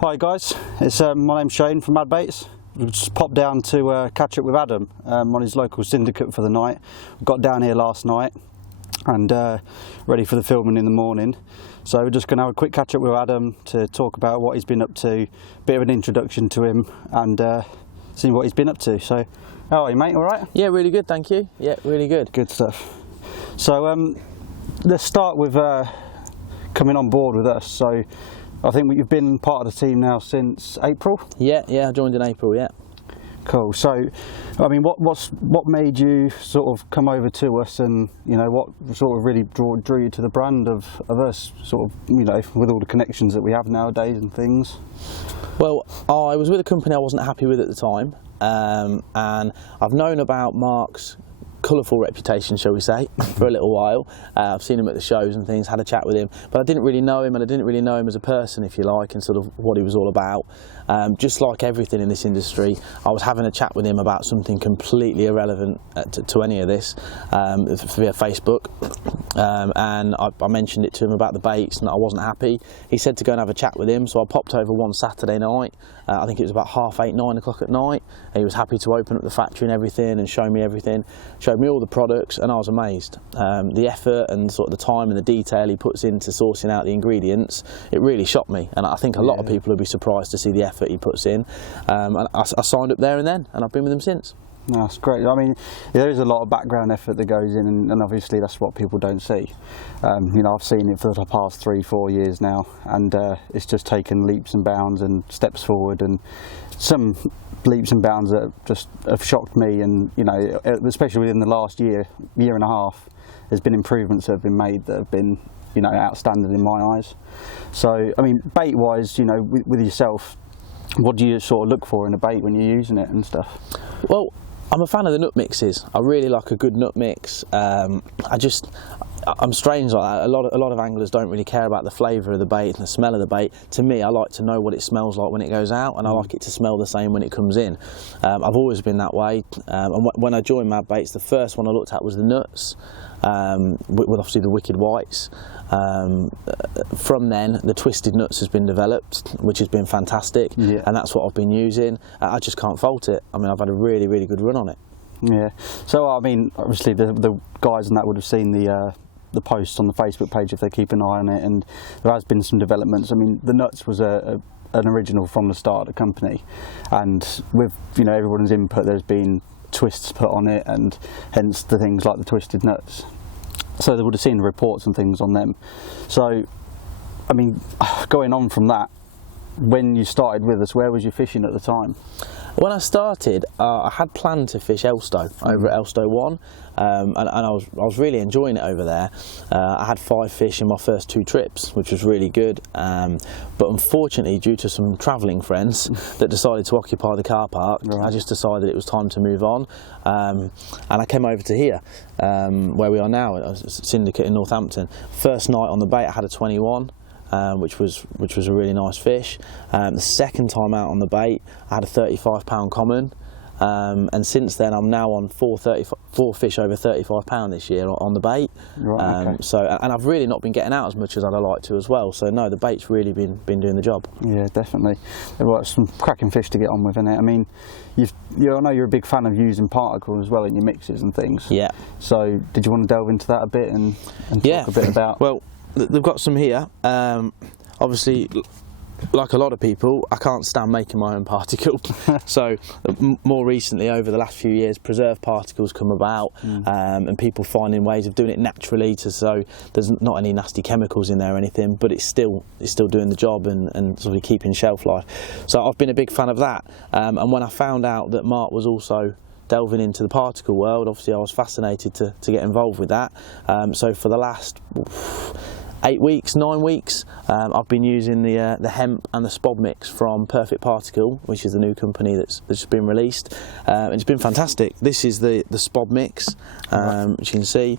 Hi guys, it's my name's Shane from Mad Baits. We've just popped down to catch up with Adam on his local syndicate for the night. We got down here last night and ready for the filming in the morning. So we're just going to have a quick catch up with Adam to talk about what he's been up to, a bit of an introduction to him and see what he's been up to. So how are you, mate? All right? Yeah, really good, thank you. Yeah, really good. Good stuff. So let's start with coming on board with us. So I think you've been part of the team now since April? Yeah, I joined in April, yeah. Cool. So, I mean, what made you sort of come over to us, and you know, what sort of really drew you to the brand of us, sort of, you know, with all the connections that we have nowadays and things? Well, I was with a company I wasn't happy with at the time, and I've known about Mark's colourful reputation, shall we say, for a little while. I've seen him at the shows and things, had a chat with him, but I didn't really know him, and I didn't really know him as a person, if you like, and sort of what he was all about. Just like everything in this industry, I was having a chat with him about something completely irrelevant to any of this via Facebook, and I mentioned it to him about the baits and that I wasn't happy. He said to go and have a chat with him, so I popped over one Saturday night. I think it was about 8:30, 9 o'clock at night. He was happy to open up the factory and everything and show me everything, showed me all the products, and I was amazed. The effort and sort of the time and the detail he puts into sourcing out the ingredients, it really shocked me, and I think a lot of people would be surprised to see the effort he puts in. And I signed up there and then, and I've been with him since. No, that's great. I mean, there is a lot of background effort that goes in, and obviously that's what people don't see. You know, I've seen it for the past 3-4 years now, and it's just taken leaps and bounds and steps forward, and some leaps and bounds that just have shocked me. And you know, especially within the last year and a half, there's been improvements that have been made that have been, you know, outstanding in my eyes. So, I mean, bait-wise, you know, with yourself, what do you sort of look for in a bait when you're using it and stuff? Well, I'm a fan of the nut mixes. I really like a good nut mix. I'm strange like that. A lot of anglers don't really care about the flavour of the bait and the smell of the bait. To me, I like to know what it smells like when it goes out, and I like it to smell the same when it comes in. I've always been that way. And when I joined Mad Baits, the first one I looked at was the nuts, with obviously the Wicked Whites. From then, the twisted nuts has been developed, which has been fantastic, and that's what I've been using. I just can't fault it. I mean, I've had a really, really good run on it. Yeah. So, I mean, obviously the guys and that would have seen the posts on the Facebook page if they keep an eye on it, and there has been some developments. I mean, the nuts was an original from the start of the company, and with, you know, everyone's input, there's been twists put on it, and hence the things like the twisted nuts. So they would have seen the reports and things on them. So, I mean, going on from that, when you started with us, where was you fishing at the time? When I started, I had planned to fish Elstow over at Elstow 1, and I was really enjoying it over there. I had 5 fish in my first 2 trips, which was really good, but unfortunately, due to some travelling friends that decided to occupy the car park, I just decided it was time to move on, and I came over to here, where we are now, a syndicate in Northampton. First night on the bait, I had a 21. Which was a really nice fish. The second time out on the bait, I had a 35-pound common, and since then I'm now on 4 fish over 35-pound this year on the bait. Right, okay. So, and I've really not been getting out as much as I'd like to as well. So no, the bait's really been doing the job. Yeah, definitely. Well, some cracking fish to get on with, isn't it? I mean, I know you're a big fan of using particles as well in your mixes and things. Yeah. So did you want to delve into that a bit and talk a bit about? Well, they've got some here. Obviously, like a lot of people, I can't stand making my own particle. So more recently, over the last few years, preserved particles come about, and people finding ways of doing it naturally, so there's not any nasty chemicals in there or anything, but it's still doing the job and sort of keeping shelf life. So I've been a big fan of that. And when I found out that Mark was also delving into the particle world, obviously I was fascinated to get involved with that. So for the last 8 weeks, 9 weeks, I've been using the hemp and the spod mix from Perfect Particle, which is the new company that's just been released, and it's been fantastic. This is the spod mix, which you can see,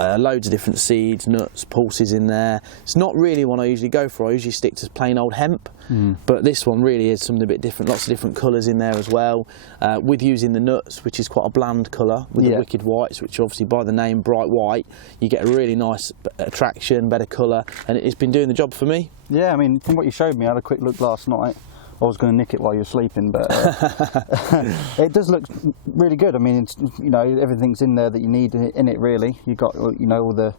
loads of different seeds, nuts, pulses in there. It's not really one I usually go for. I usually stick to plain old hemp, but this one really is something a bit different. Lots of different colours in there as well, with using the nuts, which is quite a bland colour, with the wicked whites, which obviously by the name bright white, you get a really nice attraction, better colour, and it's been doing the job for me. Yeah, I mean, from what you showed me, I had a quick look last night. I was going to nick it while you were sleeping, but it does look really good. I mean, it's, you know, everything's in there that you need in it, really. You've got, you know, all the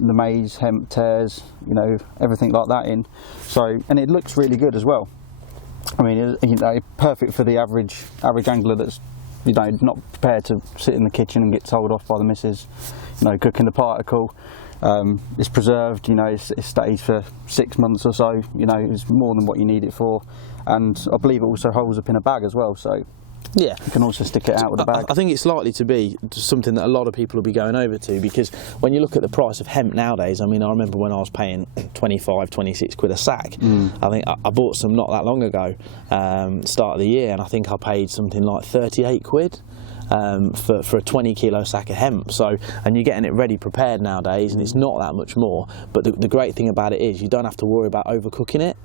maize, hemp, tares, you know, everything like that in. So, and it looks really good as well. I mean, you know, perfect for the average angler that's, you know, not prepared to sit in the kitchen and get told off by the missus, you know, cooking the particle. It's preserved, you know, it stays for 6 months or so, you know, it's more than what you need it for, and I believe it also holds up in a bag as well, so yeah, you can also stick it out with a bag. I think it's likely to be something that a lot of people will be going over to, because when you look at the price of hemp nowadays, I mean, I remember when I was paying 25, 26 quid a sack. I think I bought some not that long ago, start of the year, and I think I paid something like 38 quid. For a 20 kilo sack of hemp, so, and you're getting it ready prepared nowadays, and it's not that much more, but the great thing about it is you don't have to worry about overcooking it.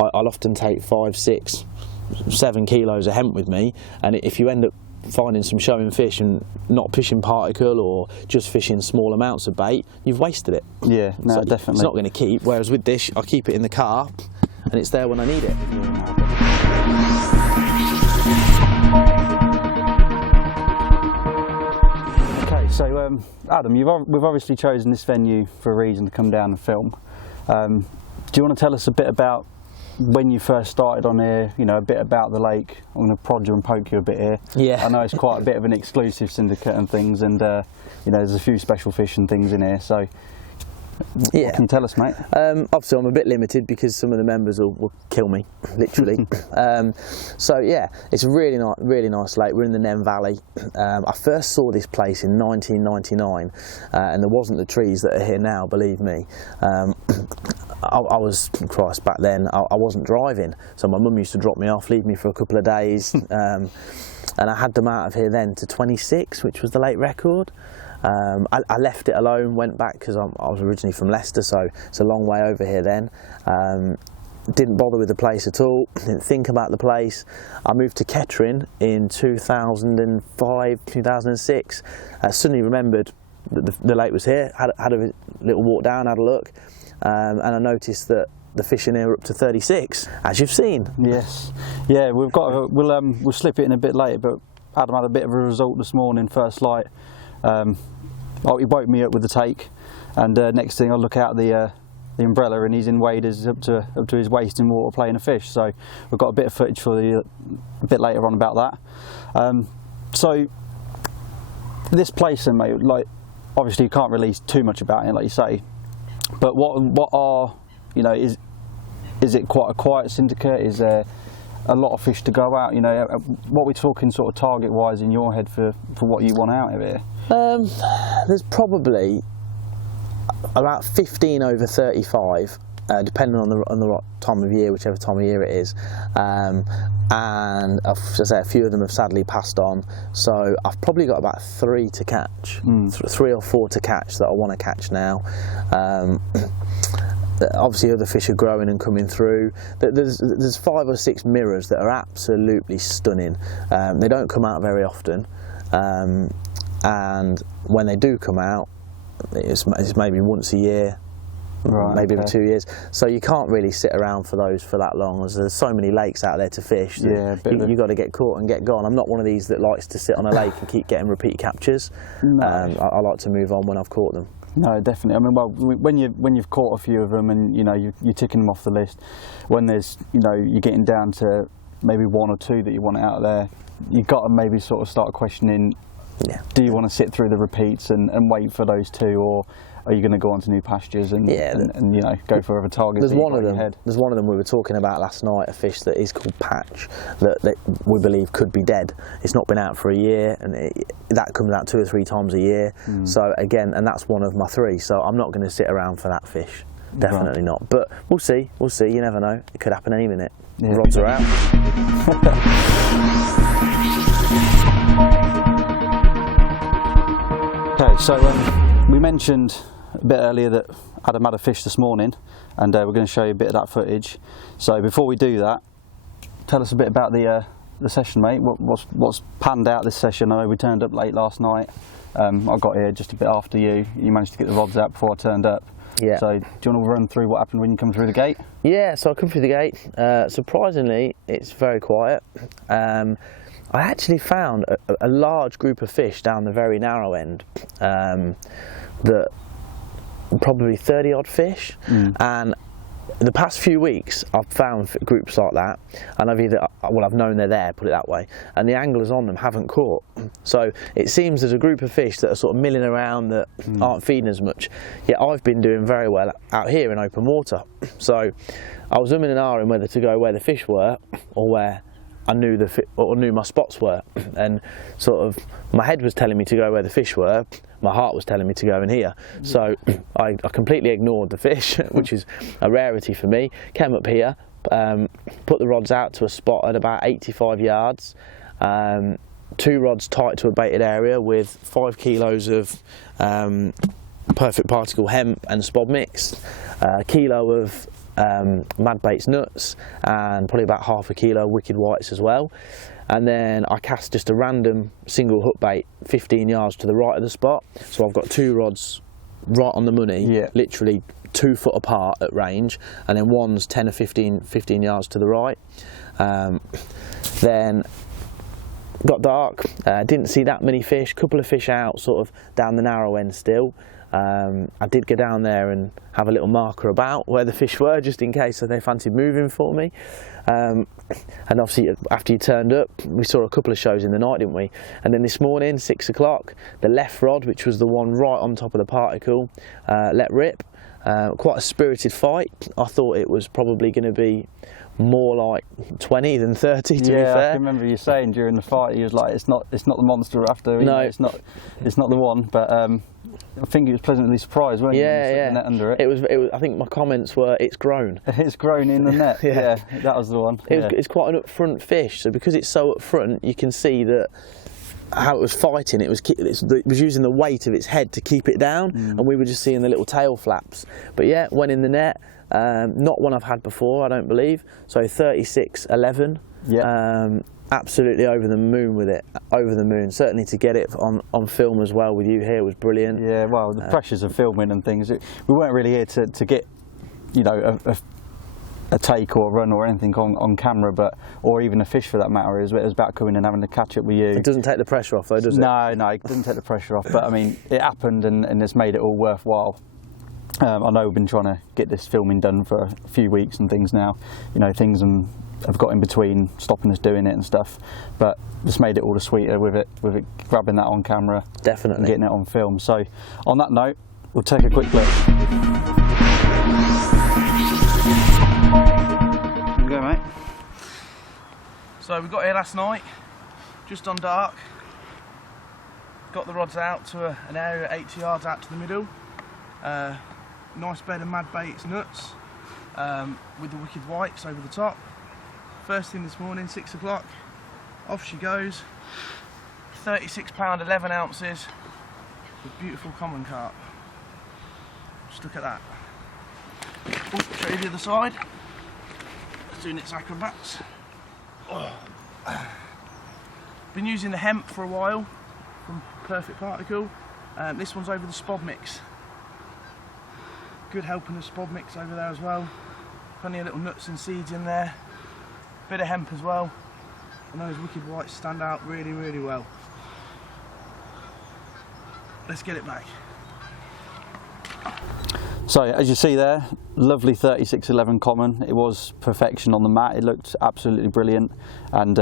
I'll often take 5, 6, 7 kilos of hemp with me, and if you end up finding some showing fish and not fishing particle or just fishing small amounts of bait, you've wasted it. Yeah, no, so definitely. It's not going to keep, whereas with this I keep it in the car and it's there when I need it. So, Adam, we've obviously chosen this venue for a reason to come down and film. Do you want to tell us a bit about when you first started on here, you know, a bit about the lake? I'm going to prod you and poke you a bit here. Yeah. I know it's quite a bit of an exclusive syndicate and things, and, you know, there's a few special fish and things in here, so yeah. What can you tell us, mate? Obviously I'm a bit limited because some of the members will kill me, literally. So yeah, it's a really nice lake. We're in the Nen Valley. I first saw this place in 1999, and there wasn't the trees that are here now, believe me. I was, Christ, back then I wasn't driving, so my mum used to drop me off, leave me for a couple of days, and I had them out of here then to 26, which was the late record. I left it alone, went back because I was originally from Leicester, so it's a long way over here then. Didn't bother with the place at all, didn't think about the place. I moved to Kettering in 2005, 2006. Suddenly remembered that the lake was here, had a little walk down, had a look, and I noticed that the fish in here are up to 36, as you've seen. Yes, yeah, we'll slip it in a bit later, but Adam had a bit of a result this morning, first light. He woke me up with the take, and next thing I look out the umbrella and he's in waders up to his waist in water playing a fish. So we've got a bit of footage for you a bit later on about that. So this place, then, mate, like, obviously you can't release too much about it, like you say, but what are, you know, is it quite a quiet syndicate? Is there a lot of fish to go out? You know, what we're talking sort of target wise in your head for what you want out of here? There's probably about 15 over 35, depending on the right time of year, whichever time of year it is, and as I say, a few of them have sadly passed on, so I've probably got about 3 to catch, 3 or 4 to catch that I want to catch now. Obviously other fish are growing and coming through. There's 5 or 6 mirrors that are absolutely stunning. They don't come out very often, and when they do come out, it's maybe once a year, right, maybe every 2 years. So you can't really sit around for those for that long, as there's so many lakes out there to fish. Yeah, you've got to get caught and get gone. I'm not one of these that likes to sit on a lake and keep getting repeat captures. No. I like to move on when I've caught them. No, definitely. I mean, well, when you've caught a few of them and you know you're ticking them off the list, when there's, you know, you're getting down to maybe 1 or 2 that you want out there, you've got to maybe sort of start questioning. Yeah. Do you want to sit through the repeats and wait for those 2, or are you going to go on to new pastures and you know, go for other targets? There's one of them we were talking about last night, a fish that is called Patch, that we believe could be dead. It's not been out for a year, and that comes out 2 or 3 times a year. So again, and that's one of my 3. So I'm not going to sit around for that fish. Definitely not. But we'll see. You never know. It could happen any minute. Yeah. The rods are out. Okay, so we mentioned a bit earlier that Adam had a fish this morning, and we're going to show you a bit of that footage. So before we do that, tell us a bit about the session, mate. What's panned out this session? I know we turned up late last night. I got here just a bit after you. You managed to get the rods out before I turned up. Yeah. So do you want to run through what happened when you come through the gate? Yeah, so I come through the gate. Surprisingly, it's very quiet. I actually found a large group of fish down the very narrow end. That probably 30 odd fish, and the past few weeks I've found groups like that, and I've known they're there, put it that way, and the anglers on them haven't caught. So it seems there's a group of fish that are sort of milling around that aren't feeding as much. Yet I've been doing very well out here in open water. So I was umming and ahhing whether to go where the fish were or where I knew knew my spots were, and sort of my head was telling me to go where the fish were, my heart was telling me to go in here. So I completely ignored the fish, which is a rarity for me. Came up here, put the rods out to a spot at about 85 yards, 2 rods tight to a baited area with 5 kilos of perfect particle hemp and spod mix, a kilo of mad baits nuts, and probably about half a kilo wicked whites as well. And then I cast just a random single hook bait 15 yards to the right of the spot, so I've got 2 rods right on the money, literally 2 foot apart at range, and then one's 10 or 15 yards to the right. Then got dark, didn't see that many fish, couple of fish out sort of down the narrow end still. I did go down there and have a little marker about where the fish were, just in case they fancied moving for me. And obviously after you turned up, we saw a couple of shows in the night, didn't we? And then this morning, 6 o'clock, the left rod, which was the one right on top of the particle, let rip. Quite a spirited fight. I thought it was probably going to be more like 20 than 30, to be fair. I can remember you saying during the fight, he was like, it's not the monster we're after. No, it's not the one. But I think he was pleasantly surprised, weren't you? Yeah. The net under it. It was. I think my comments were, it's grown. It's grown in the net. Yeah, that was the one. It's quite an upfront fish, so because it's so upfront, you can see that how it was fighting. It was using the weight of its head to keep it down, and we were just seeing the little tail flaps. But yeah, went in the net. Not one I've had before, I don't believe. So 36.11. Yeah. Absolutely over the moon with it. Over the moon. Certainly to get it on film as well with you here was brilliant. Yeah. Well, the pressures of filming and things. We weren't really here to get, you know, a take or a run or anything on camera, or even a fish for that matter. It was about coming and having to catch up with you. It doesn't take the pressure off though, does it? No, it doesn't take the pressure off. But I mean, it happened and it's made it all worthwhile. I know we've been trying to get this filming done for a few weeks and things now. You know, things have got in between stopping us doing it and stuff. But just made it all the sweeter with it grabbing that on camera. Definitely. And getting it on film. So on that note, we'll take a quick look. Here we go, mate. So we got here last night, just on dark. Got the rods out to an area 80 yards out to the middle. Nice bed of mad baits nuts with the wicked whites over the top. First thing this morning, 6 o'clock, off she goes. 36 pound 11 ounces with beautiful common carp. Just look at that. Oh, show you the other side. It's doing its acrobats. Oh. Been using the hemp for a while from Perfect Particle. This one's over the spod mix. Good help in the spod mix over there as well. Plenty of little nuts and seeds in there. Bit of hemp as well. And those wicked whites stand out really, really well. Let's get it back. So as you see there, lovely 36.11 common. It was perfection on the mat. It looked absolutely brilliant, and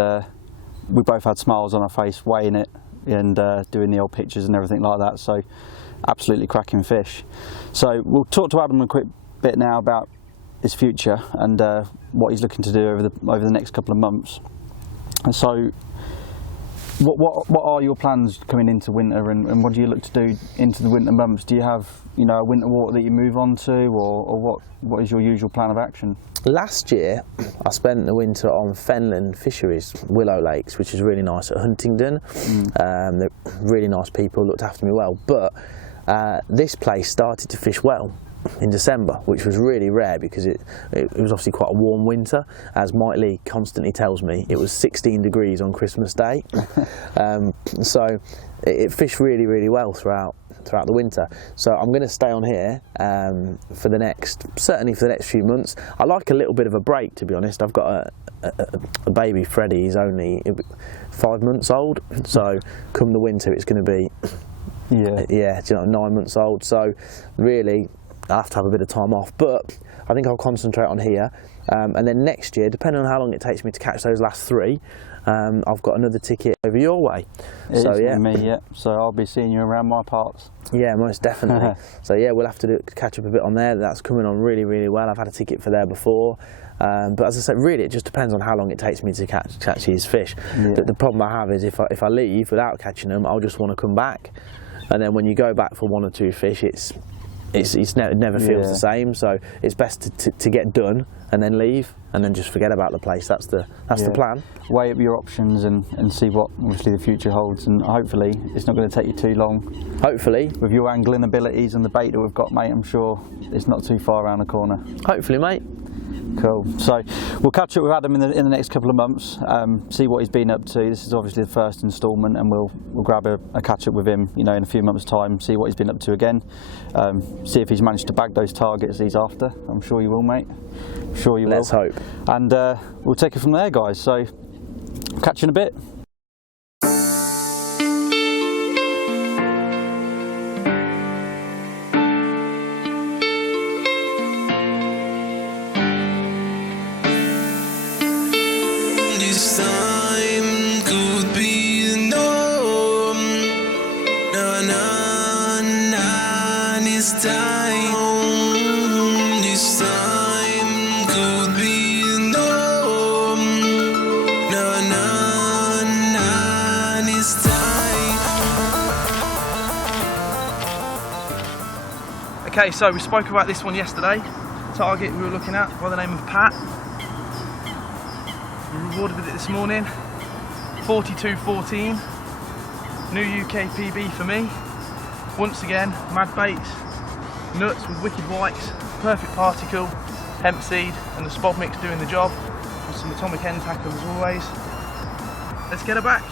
we both had smiles on our face weighing it and doing the old pictures and everything like that. So absolutely cracking fish. So we'll talk to Adam a quick bit now about his future and what he's looking to do over the next couple of months. And so what are your plans coming into winter, and what do you look to do into the winter months? Do you have, you know, a winter water that you move on to, or what is your usual plan of action? Last year I spent the winter on Fenland Fisheries, Willow Lakes, which is really nice, at Huntingdon. They're really nice people, looked after me well, but this place started to fish well in December, which was really rare because it was obviously quite a warm winter. As Mike Lee constantly tells me, it was 16 degrees on Christmas Day. So it fished really, really well throughout the winter. So I'm going to stay on here certainly for the next few months. I like a little bit of a break, to be honest. I've got a baby, Freddie. He's only 5 months old, so come the winter it's going to be 9 months old. So really I have to have a bit of time off, but I think I'll concentrate on here, and then next year, depending on how long it takes me to catch those last 3, I've got another ticket over your way. So yeah, so I'll be seeing you around my parts. Yeah, most definitely. So yeah, we'll have to catch up a bit on there. That's coming on really, really well. I've had a ticket for there before, but as I said, really it just depends on how long it takes me to catch these fish. The problem I have is if I leave without catching them, I'll just want to come back, and then when you go back for 1 or 2 fish, it never feels the same. So it's best to get done and then leave and then just forget about the place. That's the plan. Weigh up your options and see what obviously the future holds, and hopefully it's not going to take you too long. Hopefully, with your angling abilities and the bait that we've got, mate, I'm sure it's not too far around the corner. Hopefully, mate. Cool. So we'll catch up with Adam in the next couple of months, see what he's been up to. This is obviously the first instalment, and we'll grab a catch up with him, in a few months' time, see what he's been up to again, see if he's managed to bag those targets he's after. I'm sure you will, mate. I'm sure you will. Let's hope. And we'll take it from there, guys. So catch you in a bit. Okay, so we spoke about this one yesterday. Target we were looking at by the name of Pat. We rewarded with it this morning. 42.14. New UK PB for me. Once again, mad baits, nuts with wicked whites, perfect particle, hemp seed, and the spod mix doing the job. With some atomic end tackle as always. Let's get her back.